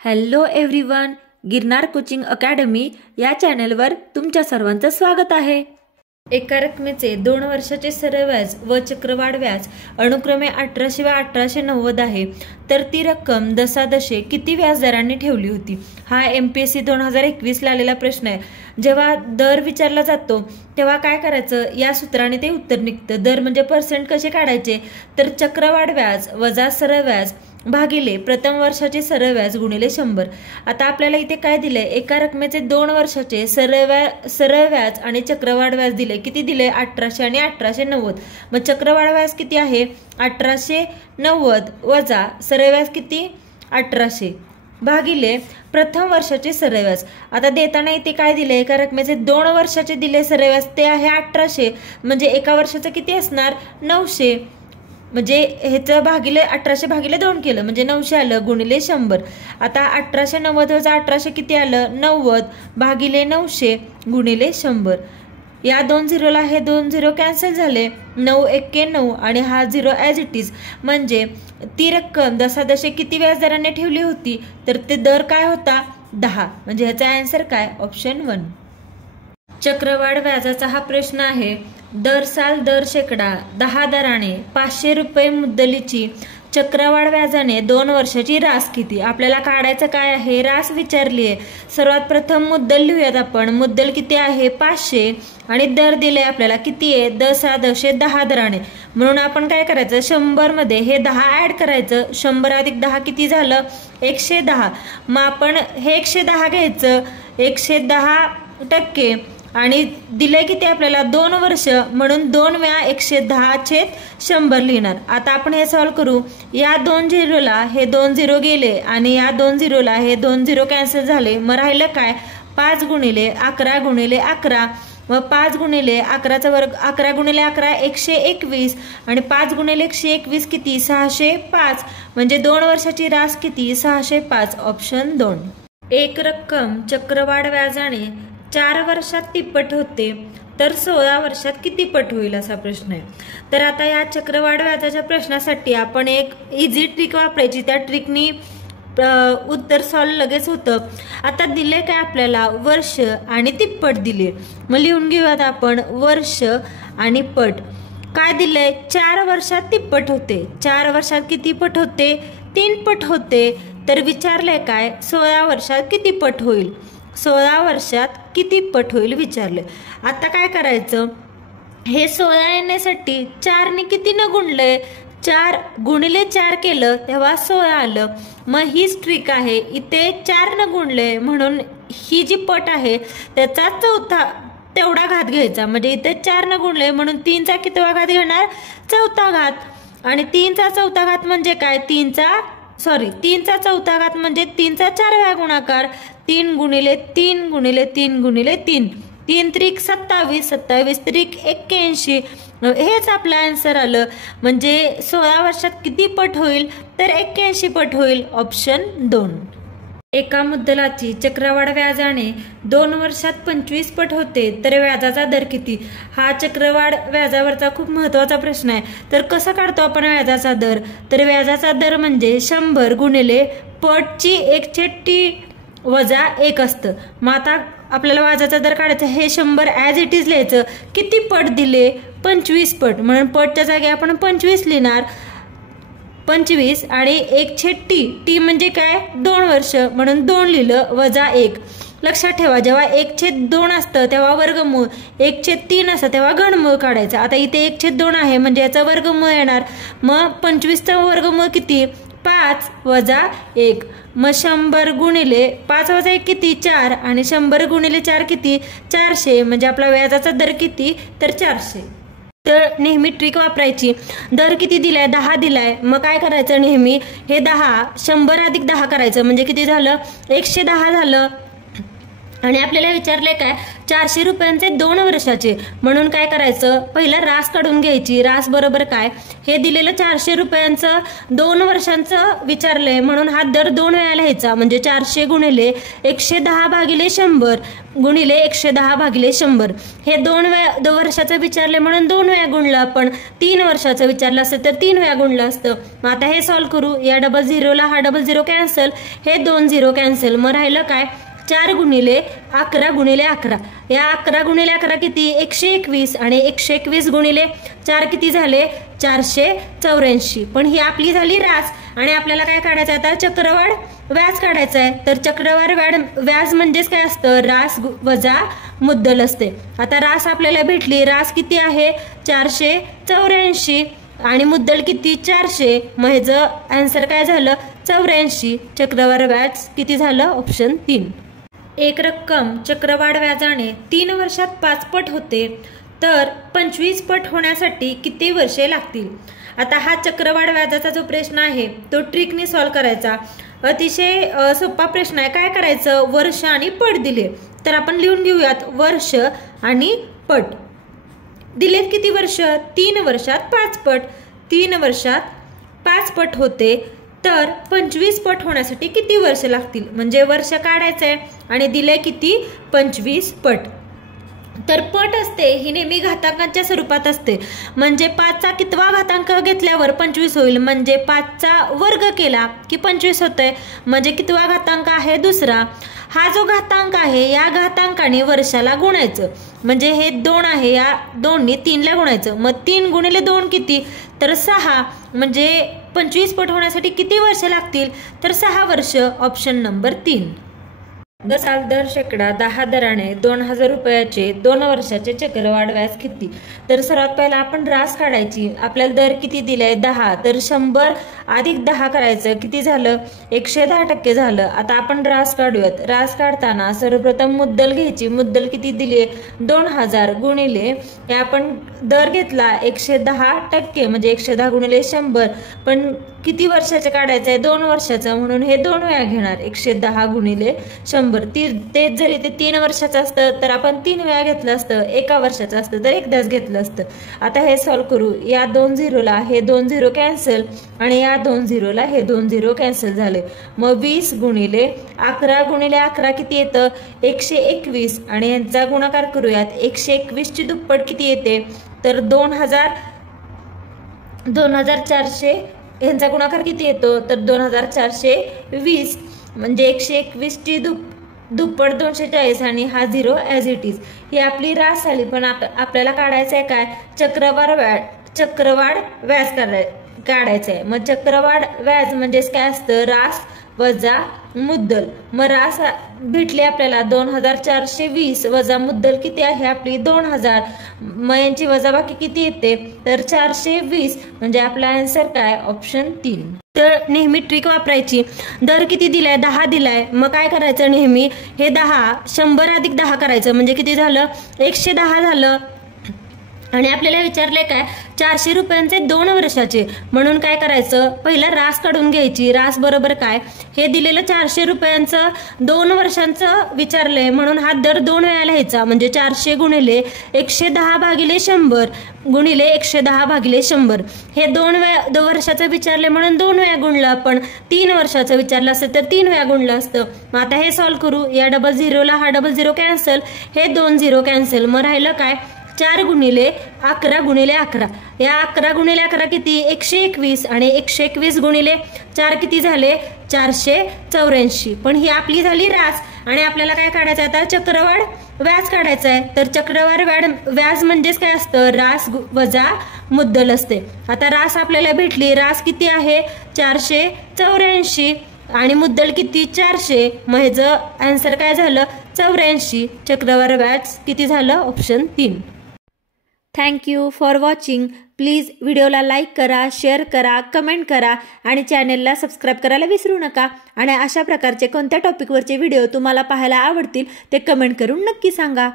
Hello everyone, Girnar coaching academy या चॅनलवर तुमच्या सर्वांचं स्वागत आहे। एका रकमेचे 2 वर्षाचे सरळ व्याज व चक्रवाढ व्याज अनुक्रमे 1800 व 1890 आहे, तर ती रक्कम दशादशे किती व्याजदरांनी ठेवली होती। हा MPSC 2021 ला आलेला प्रश्न आहे। जेव्हा दर विचारला जातो तेव्हा काय करायचं, या सूत्राने ते उत्तर निघतं। दर म्हणजे पर्सेंट कसे काढायचे, तर चक्रवाढ व्याज वजा सरळ व्याज भागिले प्रथम वर्षाचे सरळ व्याज गुणिले 100। आता आपल्याला इथे काय दिले, एका रकमेचे 2 वर्षाचे सरळ व्याज आणि चक्रवाढ व्याज दिले। किती दिले, 1800 आणि 1890। मग चक्रवाढ व्याज किती आहे, 1890 वजा सरळ व्याज किती 1800 भागिले प्रथम वर्षाचे सरळ व्याज। आता देताना इथे काय दिले, एका रकमेचे 2 वर्षाचे दिले सरळ व्याज ते आहे 1800, म्हणजे एका वर्षाचं किती असणार 900, म्हणजे ह्याचं भागिले 1800 भागिले 2 केलं म्हणजे 900 आलं गुणिले 100। आता 1890 वजा 1800 किती आलं 90 भागिले 900 गुणिले 100। या 2 झिरोला हे 2 झिरो कॅन्सल झाले, 9 एक्के 9 आणि हा 0 ॲज इट इज। म्हणजे ती रक्कम दशादशे किती व्याजदराने ठेवली होती, तर ते दर काय होता 10, म्हणजे ह्याचा आन्सर काय ऑप्शन 1। चक्रवाढ व्याजाचा हा प्रश्न आहे। दर साल दर शेकडा 10 दराने 500 रुपये मुद्दलीची चक्रवाढ व्याजाने 2 वर्षाची रास किती। आपल्याला काढायचं काय आहे, रास विचारली आहे। सर्वात प्रथम मुद्दल लिहूयात आपण। मुद्दल किती आहे 500 आणि दर दिले आपल्याला किती आहे दशादशे 10 दराने, म्हणून आपण काय करायचं 100 मध्ये हे 10 ऍड करायचं। 100 अधिक 10 किती झालं 110। मग आपण हे 110 घ्यायचं, 110% आणि दिले किती आपल्याला 2 वर्ष, म्हणून 2 वेळा 110/100 लिहिणार। आता आपण हे सॉल्व करू। या 2 झिरोला हे 2 झिरो गेले आणि या 2 झिरोला हे 2 झिरो कॅन्सल झाले। मग राहिलं काय 5 गुणिले 11 गुणिले 11। मग 5 गुणिले 11चा वर्ग 11 गुणिले 11 121 आणि 5 गुणिले 121 किती 605, म्हणजे 2 वर्षाची रास किती 605 ऑप्शन 2। एक रक्कम चक्रवाढ व्याजाने 4 वर्षात तिप्पट होते, तर 16 वर्षात किती पट होईल असा प्रश्न आहे। तर आता या चक्रवाढ व्याजाच्या प्रश्नासाठी आपण एक इझी ट्रिक वापरायची, त्या ट्रिकनी उत्तर सॉल्व लगेच होतं। आता दिले काय आपल्याला वर्ष आणि तिप्पट दिले, मग लिहून घेऊयात आपण वर्ष आणि पट। काय दिलंय 4 वर्षात तिप्पट होते, 4 वर्षात किती पट होते 3 पट होते। तर विचारलंय काय 16 वर्षात किती पट होईल, 16 वर्षात किती पट होईल विचारले। आता काय करायचं, हे 16 येण्यासाठी 4 ने किती न गुणले 4 गुणिले 4 केलं तेव्हा 16 आलं। मग हीच ट्रिक आहे, इथे 4 न गुणले म्हणून ही जी पट आहे त्याचा चौथा तेवढा घात घ्यायचा, म्हणजे इथे 4 न गुणले म्हणून 3चा कितवा घात घेणार 4था घात। आणि 3चा चौथा घात म्हणजे काय 3चा चौथा घात म्हणजे 3चा 4व्या गुणाकार। 3 गुणिले 3 गुणिले 3 गुणिले 3, 3 त्रिक 27, 27 त्रिक 81, हेच आपलं आन्सर आलं। म्हणजे 16 वर्षात किती पट होईल, तर 81 पट होईल ऑप्शन 2। एका मुद्दलाची चक्रवाढ व्याजाने 2 वर्षात 25 पट होते, तर व्याजाचा दर किती। हा चक्रवाढ व्याजावरचा खूप महत्वाचा प्रश्न आहे। तर कसं काढतो आपण व्याजाचा दर, तर व्याजाचा दर म्हणजे 100 गुणिले पटची 1/t वजा 1 असतं। मग आता आपल्याला व्याजाचा दर काढायचा, हे 100 ॲज इट इज लिहायचं। किती पट दिले 25 पट, म्हणून पटच्या जागी आपण 25 लिहिणार 25 आणि 1/t म्हणजे काय 2 वर्ष, म्हणून 2 लिहिलं वजा 1। लक्षात ठेवा जेव्हा 1/2 असतं तेव्हा वर्गमूळ, 1/3 असतं तेव्हा घनमूळ काढायचं। आता इथे 1/2 आहे म्हणजे याचा वर्गमूळ येणार। मग 25चा वर्गमूळ किती 5 वजा 1। मग 100 गुणिले 5 वजा 1 किती 4 आणि 100 गुणिले 4 किती 400, म्हणजे आपला व्याजाचा दर किती तर 400। तर नेहमी ट्रिक वापरायची। दर किती दिलाय 10 दिलाय, मग काय करायचं नेहमी हे 10 100 अधिक 10 करायचं, म्हणजे किती झालं 110 झालं। आणि आपल्याला विचारले काय 400 रुपयांचे 2 वर्षाचे, म्हणून काय करायचं, पहिला रास काढून घ्यायची. रास बरोबर काय, हे दिलेलं 400 रुपयांचं 2 वर्षांचं विचारलंय म्हणून हा दर 2 वेळा लिहायचा. म्हणजे 400 गुणिले 110 भागिले 100 गुणिले 110 भागिले 100. हे 2 वर्षाचं विचारले म्हणून 2 वेळा गुणलं आपण. 3 वर्षाचं विचारलं असतं तर 3 वेळा गुणलं असतं. मग आता हे सॉल्व्ह करू. या डबल झिरोला हा डबल झिरो कॅन्सल, हे 2 झिरो कॅन्सल. मग राहिलं काय 4 गुणिले 11 गुणिले 11. या 11 गुणिले 11 किती 121 आणि 121 गुणिले 4 किती झाले 484. पण ही आपली झाली रास आणि आपल्याला काय काढायचं आता चक्रवाढ व्याज काढायचं आहे. तर चक्रवाढ व्याज म्हणजेच काय असतं, रास वजा मुद्दल असते. आता रास आपल्याला भेटली. रास किती आहे 484 आणि मुद्दल किती 400. मग ह्याचं आन्सर काय झालं 84. चक्रवाढ व्याज किती झालं ऑप्शन 3. एक रक्कम चक्रवाढ व्याजाने 3 वर्षात 5 पट होते तर 25 पट होण्यासाठी किती वर्षे लागतील. आता हा चक्रवाढ व्याजाचा जो प्रश्न आहे तो ट्रिकने सॉल्व्ह करायचा. अतिशय सोपा प्रश्न आहे. काय करायचं, वर्ष आणि पट दिले तर आपण लिहून घेऊयात वर्ष आणि पट. दिलेत किती वर्ष 3 वर्षात 5 पट. 3 वर्षात 5 पट होते तर 25 पट होण्यासाठी किती वर्ष लागतील. म्हणजे वर्ष काढायचं आहे आणि दिले किती 25 पट. तर पट असते ही नेहमी घातांकांच्या स्वरूपात असते. म्हणजे 5चा कितवा घातांक घेतल्यावर 25 होईल. म्हणजे 5चा वर्ग केला की 25 होतंय. म्हणजे कितवा घातांक आहे दुसरा. हा जो घातांक आहे या घातांकाने वर्षाला गुणायचं. म्हणजे हे 2 आहे, या 2नी 3ला गुणायचं. मग 3 गुणिले 2 किती तर 6. म्हणजे 25 पट होण्यासाठी किती वर्ष लागतील तर 6 वर्ष. Option number 3. साल दर शेकडा 10 दराने 2000 रुपयाचे 2 वर्षाचे चक्रवाढ व्याज किती. तर सर्वात पहिला आपण रास काढायची. आपल्याला दर किती दिलाय 10 तर 100 अधिक 10 करायचं किती झालं 110% झालं. आता आपण रास काढूयात. रास काढताना सर्वप्रथम मुद्दल घ्यायची. मुद्दल किती दिली 2000 गुणिले हे आपण दर घेतला 110% म्हणजे 110 गुणिले 100. पण किती वर्षाचं काढायचं आहे 2 वर्षाचं म्हणून हे 2 वेळा घेणार 110 गुणिले 100. तेच जरी ते 3 वर्षाचं असतं तर आपण 3 वेळा घेतलं असतं. 1 वर्षाचं असतं तर एकदाच घेतलं असतं. आता हे सॉल्व्ह करू. या 2 झिरोला हे 2 झिरो कॅन्सल आणि या 2 झिरोला हे 2 झिरो कॅन्सल झाले. मग 20 गुणिले 11 गुणिले 11 किती येतं 121 आणि यांचा गुणाकार करूयात. 121 ची दुप्पट किती येते तर 2400. यांचा गुणाकार किती येतो तर 2420. म्हणजे 121 ची दुप्पट 240 आणि हा 0 ॲज इट इज. ही आपली रास झाली. पण आपल्याला काढायचं आहे काय चक्रवाढ व्याज काढायचं आहे. मग चक्रवाढ व्याज म्हणजेच काय असतं रास वजा मुद्दल. मग रास भेटली आपल्याला 2420 वजा मुद्दल किती आहे आपली 2000. मग यांची वजाबाकी किती येते तर 420. म्हणजे आपला आन्सर काय ऑप्शन 3. तर नेहमी ट्रिक वापरायची. दर किती दिलाय 10 दिलाय. मग काय करायचं नेहमी हे 10 100 अधिक 10 करायचं. म्हणजे किती झालं 110 झालं. आणि आपल्याला विचारले काय 400 रुपयांचे 2 वर्षाचे, म्हणून काय करायचं पहिला रास काढून घ्यायची. रास बरोबर काय हे दिलेलं 400 रुपयांचं 2 वर्षांचं विचारलंय म्हणून हा दर 2 वेळा लिहायचा. म्हणजे 400 गुणिले 110 भागिले 100 गुणिले 110 भागिले 100. हे 2 वर्षाचं विचारले म्हणून 2 वेळा गुणलं आपण. 3 वर्षाचं विचारलं असतं तर 3 वेळा गुणलं असतं. मग आता हे सॉल्व्ह करू. या डबल झिरोला हा डबल झिरो कॅन्सल, हे 2 झिरो कॅन्सल. मग राहिलं काय 4 गुणिले 11 गुणिले 11. या 11 गुणिले 11 किती 121 आणि 121 गुणिले 4 किती झाले 484. पण ही आपली झाली रास आणि आपल्याला काय काढायचं आता चक्रवाढ व्याज काढायचं आहे. तर चक्रवाढ व्याज म्हणजेच काय असतं रास वजा मुद्दल असते. आता रास आपल्याला भेटली. रास किती आहे 484 आणि मुद्दल किती 400. मग ह्याचं आन्सर काय झालं 84. चक्रवाढ व्याज किती झालं option 3. Thank you for watching. Please व्हिडिओला लाईक करा, शेअर करा, कमेंट करा आणि चॅनेलला सबस्क्राईब करायला विसरू नका. आणि अशा प्रकारचे कोणत्या टॉपिकवरचे व्हिडिओ तुम्हाला पाहायला आवडतील ते कमेंट करून नक्की सांगा.